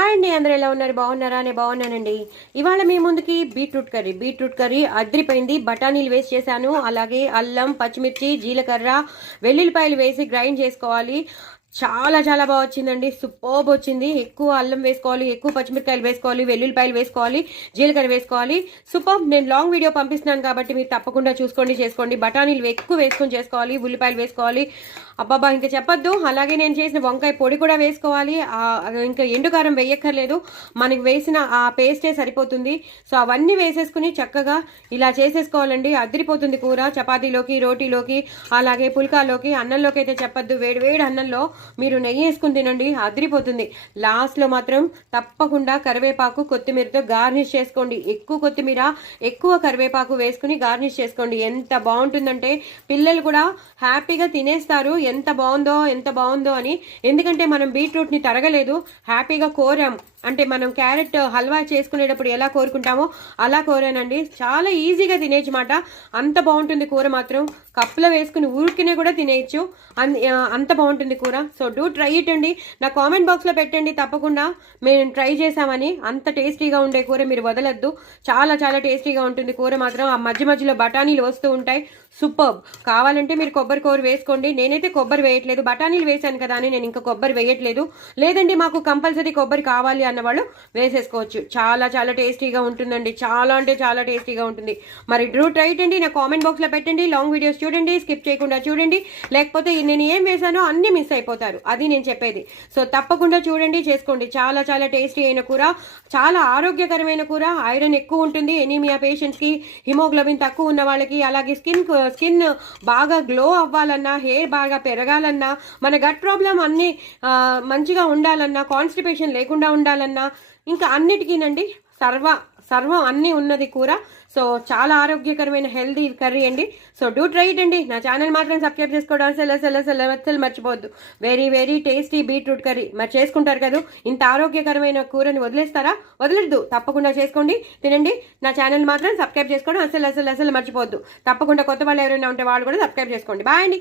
Hi అండి, అందరూ ఎలా ఉన్నారు? బాగున్నారా? నేను బాగున్నానండి. ఇవాళ మీ ముందుకి బీట్రూట్ కర్రీ అద్రిపోయింది. బఠానీలు వేసి చేశాను. అలాగే అల్లం, పచ్చిమిర్చి, జీలకర్ర, వెల్లుల్లిపాయలు వేసి గ్రైండ్ చేసుకోవాలి. చాలా చాలా బాగా వచ్చిందండి. సూపర్బ్ వచ్చింది. ఎక్కువ అల్లం వేసుకోవాలి, ఎక్కువ పచ్చిమిరకాయలు వేసుకోవాలి, వెల్లుల్లిపాయలు వేసుకోవాలి, జీలకర్ర వేసుకోవాలి. సూపర్బ్. నేను లాంగ్ వీడియో పంపిస్తున్నాను కాబట్టి మీరు తప్పకుండా చూసుకోండి, చేసుకోండి. బఠానీలు ఎక్కువ వేసుకొని చేసుకోవాలి, ఉల్లిపాయలు వేసుకోవాలి. అబ్బాబా ఇంకా చెప్పొద్దు. అలాగే నేను చేసిన వంకాయ పొడి కూడా వేసుకోవాలి. ఇంకా ఎండుకారం వేయక్కర్లేదు, మనకి వేసిన ఆ పేస్టే సరిపోతుంది. సో అవన్నీ వేసేసుకుని చక్కగా ఇలా చేసేసుకోవాలండి. అదిరిపోతుంది కూర. చపాతీలోకి, రోటీలోకి, అలాగే పుల్కాలోకి, అన్నంలోకి అయితే చెప్పొద్దు. వేడి వేడి అన్నంలో మీరు నెయ్యి వేసుకుని తినండి, అదిరిపోతుంది. లాస్ట్లో మాత్రం తప్పకుండా కరివేపాకు, కొత్తిమీరతో గార్నిష్ చేసుకోండి. ఎక్కువ కొత్తిమీర, ఎక్కువ కరివేపాకు వేసుకుని గార్నిష్ చేసుకోండి. ఎంత బాగుంటుందంటే పిల్లలు కూడా హ్యాపీగా తినేస్తారు. ఎంత బాగుందో అని. ఎందుకంటే మనం బీట్రూట్ని తరగలేదు, హ్యాపీగా కోరాం. అంటే మనం క్యారెట్ హల్వా చేసుకునేటప్పుడు ఎలా కోరుకుంటామో అలా కోరానండి. చాలా ఈజీగా తినేయచ్చు మాట. అంత బాగుంటుంది కూర మాత్రం. కప్పులో వేసుకుని ఊరికినే కూడా తినేయచ్చు, అంత బాగుంటుంది కూర. సో డూ ట్రై ఇట్ అండి. నా కామెంట్ బాక్స్లో పెట్టండి తప్పకుండా మేము ట్రై చేసామని. అంత టేస్టీగా ఉండే కూర, మీరు వదలద్దు. చాలా చాలా టేస్టీగా ఉంటుంది కూర మాత్రం. ఆ మధ్యలో బఠానీలు వస్తూ ఉంటాయి. సూపర్బ్. కావాలంటే మీరు కొబ్బరి కూర వేసుకోండి. నేనైతే కొబ్బరి వేయట్లేదు, బఠానీలు వేసాను కదా అని నేను ఇంకా కొబ్బరి వేయట్లేదు. లేదండి మాకు కంపల్సరీ కొబ్బరి కావాలి అన్నవాళ్ళు వేసేసుకోవచ్చు. చాలా చాలా టేస్టీగా ఉంటుందండి. చాలా అంటే చాలా టేస్టీగా ఉంటుంది. మరి డ్రూ ట్రై అండి. నా కామెంట్ బాక్స్లో పెట్టండి. లాంగ్ వీడియోస్ చూడండి, స్కిప్ చేయకుండా చూడండి. లేకపోతే నేను ఏం వేసానో అన్నీ మిస్ అయిపోతారు, అది నేను చెప్పేది. సో తప్పకుండా చూడండి, చేసుకోండి. చాలా చాలా టేస్టీ అయిన కూర, చాలా ఆరోగ్యకరమైన కూర. ఐరన్ ఎక్కువ ఉంటుంది ఎనీమియా పేషెంట్స్కి, హిమోగ్లోబిన్ తక్కువ ఉన్న వాళ్ళకి, అలాగే స్కిన్ బాగా గ్లో అవ్వాలన్నా, హెయిర్ బాగా పెరగాలన్నా, మన గట్ ప్రాబ్లం అన్నీ మంచిగా ఉండాలన్నా, కాన్స్టిపేషన్ లేకుండా ఉండాలన్నా, ఇంకా అన్నిటికీనండి సర్వం అన్నీ ఉన్నది కూర. సో చాలా ఆరోగ్యకరమైన హెల్దీ కర్రీ అండి. సో డూ ట్రై ఇట్ అండి. నా ఛానల్ మాత్రం సబ్స్క్రైబ్ చేసుకోవడం అసలు మర్చిపోవద్దు. Very very tasty beetroot curry. మరి చేసుకుంటారు కదా, ఇంత ఆరోగ్యకరమైన కూరని వదిలేస్తారా? వదలద్దు, తప్పకుండా చేసుకోండి, తినండి. నా ఛానల్ మాత్రం సబ్స్క్రైబ్ చేసుకోవడం అసలు మర్చిపోవద్దు. తప్పకుండా కొత్త వాళ్ళు ఎవరైనా ఉంటే వాళ్ళు కూడా సబ్స్క్రైబ్ చేసుకోండి. బాయ్ అండి.